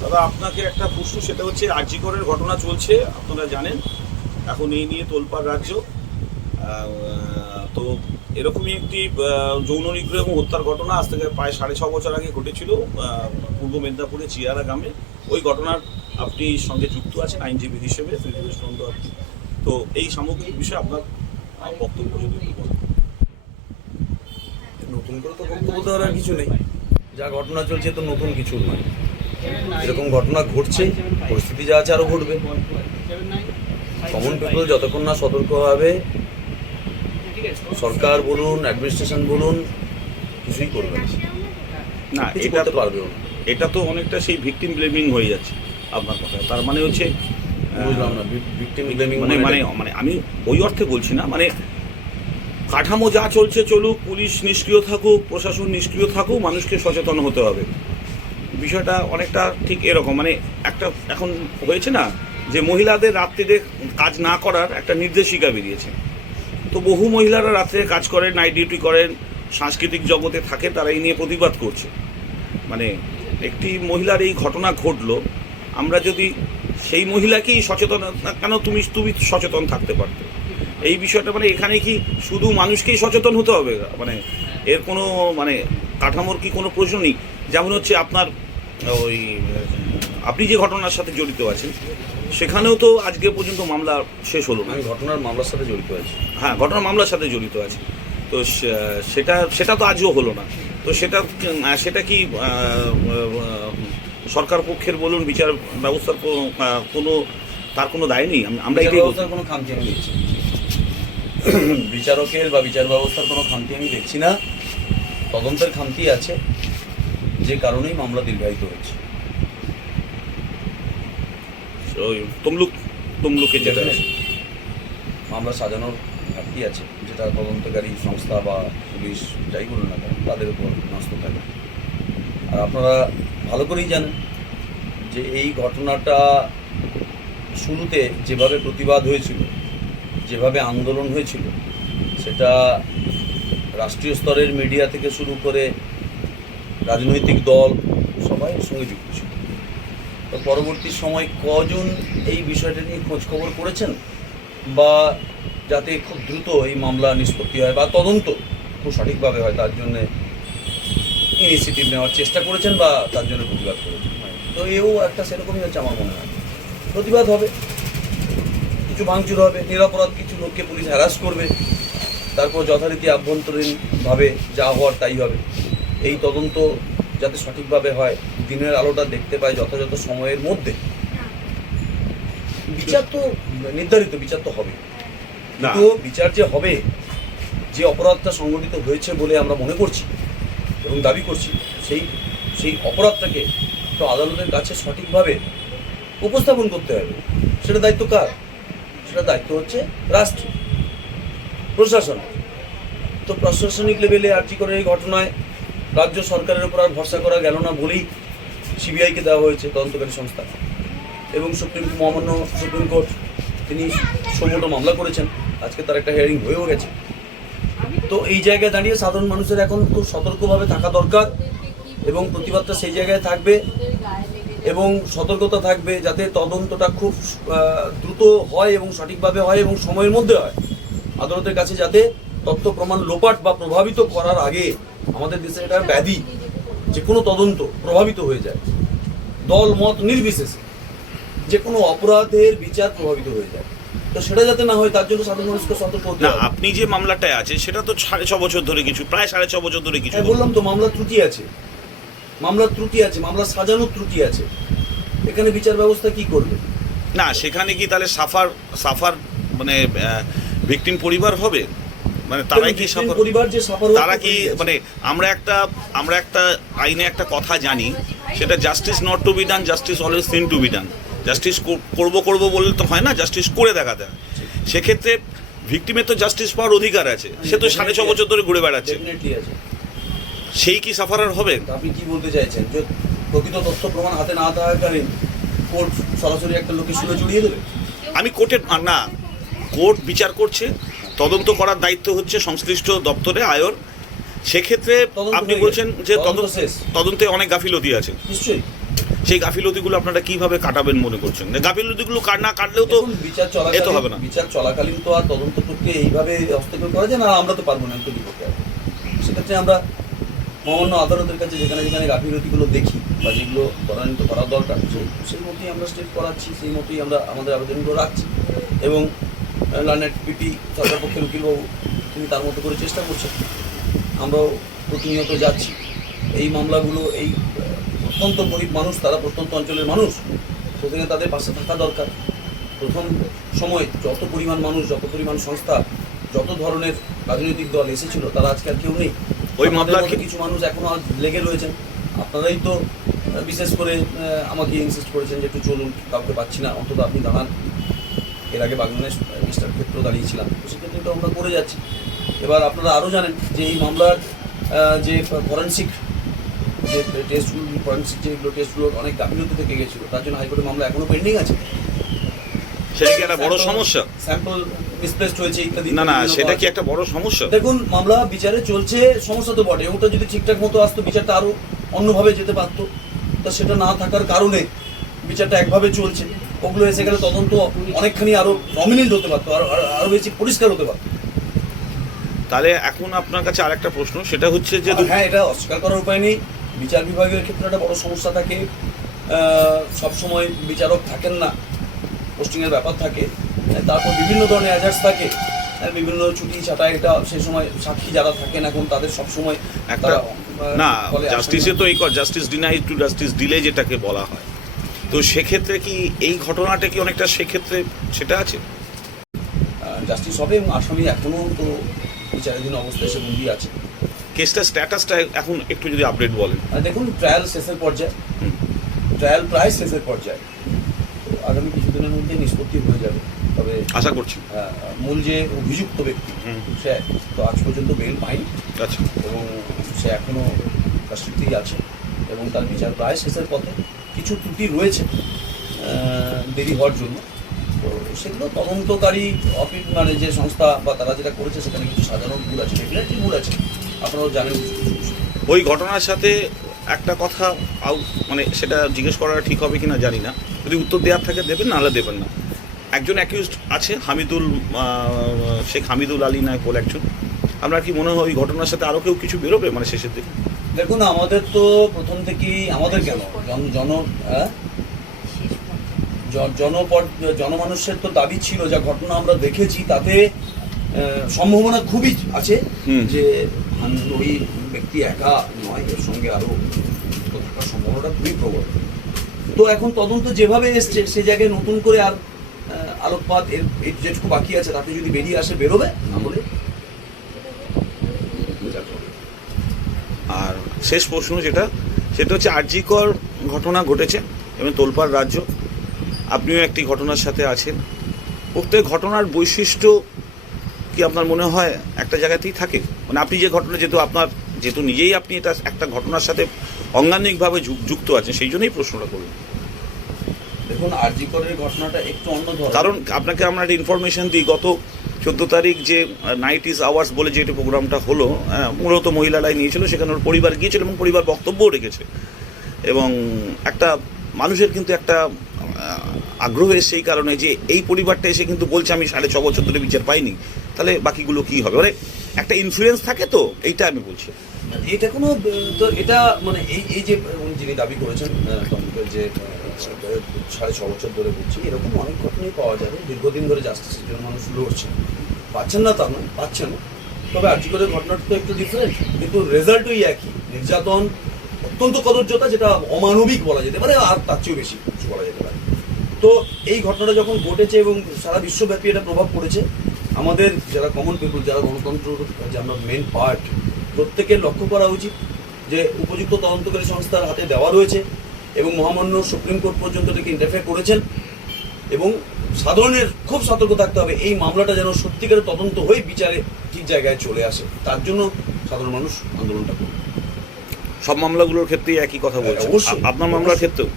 দাদা, আপনাকে একটা প্রশ্ন, সেটা হচ্ছে আর্যিকরের ঘটনা চলছে, আপনারা জানেন। এখন এই নিয়ে তোলপাড় রাজ্য। তো এরকমই একটি যৌন নিগ্রহ এবং হত্যার ঘটনা আজ থেকে প্রায় সাড়ে ছ বছর আগে ঘটেছিল পূর্ব মেদিনীপুরে চিয়ারা গ্রামে। ওই ঘটনার আপনি সঙ্গে যুক্ত আছেন আইনজীবী হিসেবে শ্রীদেশ নন্দ আপনি। তো এই সামগ্রিক বিষয়ে আপনার বক্তব্য যদি নতুন করে তো বক্তব্য দেওয়ার আর কিছু নেই। যা ঘটনা চলছে তো নতুন কিছু নয় এরকম ঘটনা ঘটছে পরিস্থিতি যা আছে আরও ঘটবে। কমন পিপল যতক্ষণ না সতর্ক হবে সরকার বলুন অ্যাডমিনিস্ট্রেশন বলুন কিছুই করবে না। এটা তো পারবেও না। এটা তো অনেকটা সেই ভিকটিম ব্লেমিং হয়ে যাচ্ছে আপনার কথা। তার মানে হচ্ছে আহ, বুঝলাম না ভিকটিম ব্লেমিং মানে মানে মানে আমি ওই অর্থে বলছি না মানে কাঠামো যা চলছে চলুক পুলিশ নিষ্ক্রিয় থাকুক প্রশাসন নিষ্ক্রিয় থাকুক মানুষকে সচেতন হতে হবে। বিষয়টা অনেকটা ঠিক এরকম। মানে একটা এখন হয়েছে না যে মহিলাদের রাত্রিতে কাজ না করার একটা নির্দেশিকা বেরিয়েছে। তো বহু মহিলারা রাত্রে কাজ করেন নাইট ডিউটি করেন, সাংস্কৃতিক জগতে থাকে, তারা এই নিয়ে প্রতিবাদ করছে। মানে একটি মহিলার এই ঘটনা ঘটলো, আমরা যদি সেই মহিলাকেই সচেতন কেন তুমি তুমি সচেতন থাকতে পারতে? এই বিষয়টা মানে এখানে কি শুধু মানুষকেই সচেতন হতে হবে? মানে এর কোনো মানে কাঠামোর কি কোনো প্রশ্ন নেই? যেমন হচ্ছে আপনার ওই আপনি যে ঘটনার সাথে জড়িত আছেন সেখানেও তো আজকে পর্যন্ত মামলা শেষ হলো না। আমি ঘটনার মামলার সাথে জড়িত আছি। হ্যাঁ ঘটনার মামলার সাথে জড়িত আছে। তো সেটা সেটা তো আজও হলো না। তো সেটা সেটা কি সরকার পক্ষের বলুন বিচার ব্যবস্থার কোনো- তার কোনো দায় নেই? আমরা এটাই ব্যবস্থার কোনো খামতি আমি দেখছি বিচারকের বা বিচার ব্যবস্থার কোনো খামতি আমি দেখছি না। তদন্তের খামতি আছে। যে কারণেই মামলা দীর্ঘায়িত হয়েছে। ওই তমলুক তমলুকে যেটা মামলা সাজানোর ঘাটতি আছে যেটা তদন্তকারী সংস্থা বা পুলিশ যাই বলুন না কেন তাদের উপর ন্যস্ত থাকে। আর আপনারা ভালো করেই জানেন যে এই ঘটনাটা শুরুতে যেভাবে প্রতিবাদ হয়েছিল যেভাবে আন্দোলন হয়েছিল সেটা রাষ্ট্রীয় স্তরের মিডিয়া থেকে শুরু করে রাজনৈতিক দল, সবাই সঙ্গে যুক্ত ছিল। তো পরবর্তী সময় কজন এই বিষয়টা নিয়ে খোঁজ খবর করেছেন? বা যাতে খুব দ্রুত এই মামলা নিষ্পত্তি হয় বা তদন্ত খুব সঠিকভাবে হয়, তার জন্য ইনিশিয়েটিভ নেওয়ার চেষ্টা করেছেন বা তার জন্য প্রতিবাদ করেছেন? তো এও একটা সেরকমই হচ্ছে আমার মনে হয়। প্রতিবাদ হবে। কিছু ভাঙচুর হবে, নিরাপরাধ কিছু লোককে পুলিশ হ্যারাস করবে। তারপর যথারীতি আভ্যন্তরীণভাবে যা হওয়ার তাই হবে। এই তদন্ত যাতে সঠিকভাবে হয় দিনের আলোটা দেখতে পায় যথাযথ সময়ের মধ্যে। বিচার তো নির্ধারিত বিচার তো হবে। না। কিন্তু বিচার যে হবে যে অপরাধটা সংগঠিত হয়েছে বলে আমরা মনে করছি এবং দাবি করছি সেই সেই অপরাধটাকে তো আদালতের কাছে সঠিকভাবে উপস্থাপন করতে হবে। সেটা দায়িত্ব কার? সেটা দায়িত্ব হচ্ছে রাষ্ট্র প্রশাসন। তো প্রশাসনিক লেভেলে আর আর্জি করে এই ঘটনায় রাজ্য সরকারের উপর আর ভরসা করা গেল না বলেই সিবিআইকে দেওয়া হয়েছে তদন্তকারী সংস্থা। এবং সুপ্রিম মহামান্য সুপ্রিম কোর্ট তিনি সমুদ্র মামলা করেছেন। আজকে তার একটা হিয়ারিং হয়েও গেছে। তো এই জায়গায় দাঁড়িয়ে সাধারণ মানুষের এখন খুব সতর্কভাবে থাকা দরকার এবং প্রতিবাদটা সেই জায়গায় থাকবে এবং সতর্কতা থাকবে যাতে তদন্তটা খুব দ্রুত হয় এবং সঠিকভাবে হয় এবং সময়ের মধ্যে হয়। আদালতের কাছে যাতে তথ্য প্রমাণ লোপাট বা প্রভাবিত করার আগে আমাদের দেশে এটা ব্যাধি যে কোনো তদন্ত প্রভাবিত হয়ে যায়। দল মত নির্বিশেষে যে কোনো অপরাধের বিচার প্রভাবিত হয়ে যায়। তো সেটা যাতে না হয় তার জন্য সাধারণ মানুষকে সতর্ক হতে না আপনি যে মামলাটায় আছে সেটা তো সাড়ে ছ বছর ধরে কিছু প্রায় সাড়ে ছ বছর ধরে কিছু হ্যাঁ বললাম তো মামলার ত্রুটি আছে। মামলার ত্রুটি আছে মামলা সাজানোর ত্রুটি আছে। এখানে বিচার ব্যবস্থা কি করবে? না সেখানে কি তাহলে সাফার সাফার মানে ভিকটিম পরিবার হবে? মানে তারাই কি পরিবার যে তারা কি মানে আমরা একটা আমরা একটা আইনে একটা কথা জানি সেটা justice not to be done justice always seen to be done justice করব করব বললে তো হয় না জাস্টিস করে দেখাতে হয় সেক্ষেত্রে ভিকটিমের তো জাস্টিস পাওয়ার অধিকার আছে সে তো সাড়ে ছ বছর ধরে ঘুরে বেড়াচ্ছে। সেই কি সাফারার হবে? আপনি কি বলতে চাইছেন? যে প্রকৃত তথ্য প্রমাণ হাতে না থাকাকালীন কোর্ট সরাসরি একটা লোকের শুনে জড়িয়ে দেবে? আমি কোর্টের না কোর্ট বিচার করছে তদন্ত করার দায়িত্ব হচ্ছে সংশ্লিষ্ট দপ্তরে আয়র। সেক্ষেত্রে আপনি বলছেন যে তদন্ত অনেক গাফিলতি আছে। নিশ্চয়ই। সেই গাফিলতিগুলো আপনারা কীভাবে কাটাবেন মনে করছেন? গাফিলতিগুলো কাট না কাটলেও তো বিচার তো হবে না। চলাকালীন বিচার চলাকালীন তো আর তদন্ত প্রক্রিয়া এইভাবে হস্তক্ষেপ করা যায় না আমরা তো পারব না তো বিপক্ষে সেক্ষেত্রে আমরা মহামান্য আদালতের কাছে যেখানে যেখানে গাফিলতিগুলো দেখি বা যেগুলো ত্বরান্বিত করা দরকার সেই মতোই আমরা স্টেপ করাচ্ছি সেই মতোই আমরা আমাদের আবেদনগুলো রাখছি। এবং লার্নেট পিপি সরকার পক্ষের উকিলবাবু তিনি তার মতো করে চেষ্টা করছেন আমরাও প্রতিনিয়ত যাচ্ছি। এই মামলাগুলো এই অত্যন্ত গরিব মানুষ তারা প্রত্যন্ত অঞ্চলের মানুষ সুতরাং তাদের পাশে থাকা দরকার। প্রথম সময় যত পরিমাণ মানুষ যত পরিমাণ সংস্থা যত ধরনের রাজনৈতিক দল এসেছিল তারা আজকে আর কেউ নেই। ওই মামলার কিছু মানুষ এখনও আজ লেগে রয়েছেন। আপনারাই তো বিশেষ করে আমাকে ইনসিস্ট করেছেন যে একটু চলুন কাউকে পাচ্ছি না অন্তত আপনি দাঁড়ান। এর আগে বাংলাদেশ মিস্টার ক্ষেত্রেও দাঁড়িয়েছিলাম। তো সেক্ষেত্রে তো আমরা করে যাচ্ছি। এবার আপনারা আরও জানেন যে এই মামলার যে ফরেন্সিক যে টেস্টগুলো ফরেন্সিক যেগুলো টেস্টগুলো অনেক গাফিলতি থেকে গেছিল তার জন্য হাইকোর্টের মামলা এখনও পেন্ডিং আছে। সেটা কি একটা বড় সমস্যা? স্যাম্পল মিসপ্লেসড হয়েছে ইত্যাদি না না সেটা কি একটা বড় সমস্যা? দেখুন মামলা বিচারে চলছে সমস্যা তো বটে ওটা যদি ঠিকঠাক মতো আসতো বিচারটা আরও অন্যভাবে যেতে পারতো। তা সেটা না থাকার কারণে বিচারটা একভাবে চলছে। ওগুলো এসে গেলে তদন্ত অনেকখানি আরও প্রমিনেন্ট হতে পারতো আরও আরো- বেশি পরিষ্কার হতে পারতো। তাহলে এখন আপনার কাছে আরেকটা প্রশ্ন সেটা হচ্ছে যে হ্যাঁ এটা অস্বীকার করার উপায় নেই। বিচার বিভাগের ক্ষেত্রে একটা বড় সমস্যা থাকে। সব সময় বিচারক থাকেন না পোস্টিংয়ের ব্যাপার থাকে। তারপর বিভিন্ন ধরনের অ্যাজার্স থাকে। আহ, বিভিন্ন ছুটি ছাটা এটা সেই সময় সাক্ষী যারা থাকেন এখন তাদের সব সময় একটা না জাস্টিসে তো এই justice deny to justice delay যেটাকে বলা হয়। তো সেক্ষেত্রে কি এই ঘটনাটা কি অনেকটা সেক্ষেত্রে সেটা আছে? জাস্টিস হবে এবং আসামি এখনও তো বিচারাধীন অবস্থায় এসে বন্দি আছে। কেসটা স্ট্যাটাসটা এখন একটু যদি আপডেট বলেন। দেখুন ট্রায়াল শেষের পর্যায়ে। ট্রায়াল প্রায় শেষের পর্যায়ে। তো আগামী কিছুদিনের মধ্যে নিষ্পত্তি হয়ে যাবে। তবে আশা করছি। মূল যে অভিযুক্ত ব্যক্তি। সে তো আজ পর্যন্ত বেল পায়নি। আচ্ছা। এবং সে এখনও কাস্টডিতেই আছে। এবং তার বিচার প্রায় শেষের পথে। কিছু ত্রুটি রয়েছে দেরি হওয়ার জন্য। তো সেগুলো তদন্তকারী অফিস মানে যে সংস্থা বা তারা যেটা করেছে, সেখানে কিছু সাধারণ ভুল আছে রেগুলারলি ভুল আছে। আপনারাও জানেন। ওই ঘটনার সাথে একটা কথা আউ মানে সেটা জিজ্ঞেস করা ঠিক হবে কিনা জানি না। যদি উত্তর দেওয়ার থাকে দেবেন, নাহলে দেবেন না। একজন অ্যাকিউজড আছে, হামিদুল শেখ হামিদুল আলী নায়ক বলে একজন। আপনার কি মনে হয় ওই ঘটনার সাথে আরও কেউ কিছু বেরোবে মানে শেষের দিকে? দেখুন আমাদের তো প্রথম থেকেই আমাদের কেন? জন হ্যাঁ? জনপদ জনমানুষের তো দাবি ছিল যা ঘটনা আমরা দেখেছি তাতে সম্ভাবনা খুবই আছে যে ওই ব্যক্তি একা নয় এর সঙ্গে আরও থাকার সম্ভাবনাটা খুবই প্রবল। তো এখন তদন্ত যেভাবে এসছে সে জায়গায় নতুন করে আর আলোকপাত এর এর যেটুকু বাকি আছে তাতে যদি বেরিয়ে আসে বেরোবে তাহলে আর শেষ প্রশ্ন যেটা সেটা হচ্ছে আরজিকর ঘটনা ঘটেছে এবং তোলপাড় রাজ্য। আপনিও একটি ঘটনার সাথে আছেন। প্রত্যেক ঘটনার বৈশিষ্ট্য কি আপনার মনে হয় একটা জায়গাতেই থাকে? মানে আপনি যে ঘটনা যেহেতু আপনার যেহেতু নিজেই আপনি এটা একটা ঘটনার সাথে অঙ্গাঙ্গিকভাবে যুক্ত আছেন সেই জন্যই প্রশ্নটা করুন দেখুন আরজি করের ঘটনাটা একটু অন্য কারণ আপনাকে আমরা একটা ইনফরমেশন দিই গত চোদ্দ তারিখ যে নাইট ইজ আওয়ার্স বলে যে প্রোগ্রামটা হলো মূলত মহিলারাই নিয়েছিল সেখানে ওর পরিবার গিয়েছিল এবং পরিবার বক্তব্যও রেখেছে। এবং একটা মানুষের কিন্তু একটা আগ্রহ এসে এই কারণে যে এই পরিবারটা এসে কিন্তু বলছে আমি সাড়ে ছ বছর ধরে বিচার পাইনি। তাহলে বাকিগুলো কি হবে? মানে একটা ইনফ্লুয়েন্স থাকে তো এইটা আমি বলছি। এটা কোনো তো এটা মানে এই এই যে উনি যিনি দাবি করেছেন আহ, যে সাড়ে ছ বছর ধরে বলছি, এরকম অনেক ঘটনাই পাওয়া যাবে, দীর্ঘদিন ধরে জাস্টিসের জন্য মানুষ লড়ছে। পাচ্ছেন না তা নয়, পাচ্ছেন। তবে আর্যিকরের ঘটনাটা তো একটু ডিফারেন্ট কিন্তু রেজাল্টই একই। নির্যাতন অত্যন্ত কদর্যতা, যেটা অমানবিক বলা যেতে পারে, আর তার চেয়েও বেশি কিছু বলা যেতে পারে। তো এই ঘটনাটা যখন ঘটেছে এবং সারা বিশ্বব্যাপী এটা প্রভাব পড়েছে, আমাদের যারা কমন পিপুল যারা গণতন্ত্র যে আমরা মেন পার্ট প্রত্যেকের লক্ষ্য করা উচিত যে উপযুক্ত তদন্তকারী সংস্থার হাতে দেওয়া রয়েছে। এবং মহামান্য সুপ্রিম কোর্ট পর্যন্ত এটাকে ইন্টারফেয়ার করেছেন। এবং সাধারণের খুব সতর্ক থাকতে হবে এই মামলাটা যেন সত্যিকারের তদন্ত হয়ে বিচারে ঠিক জায়গায় চলে আসে। তার জন্য সাধারণ মানুষ আন্দোলনটা করবে। সব মামলাগুলোর ক্ষেত্রেই একই কথা বলছে অবশ্যই। আপনার মামলার ক্ষেত্রেও?